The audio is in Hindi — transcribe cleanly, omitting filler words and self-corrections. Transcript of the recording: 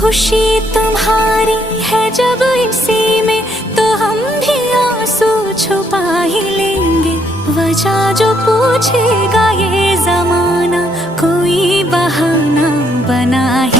खुशी तुम्हारी है जब इसी में, तो हम भी आंसू छुपा ही लेंगे। वजह जो पूछेगा ये जमाना, कोई बहाना बना ही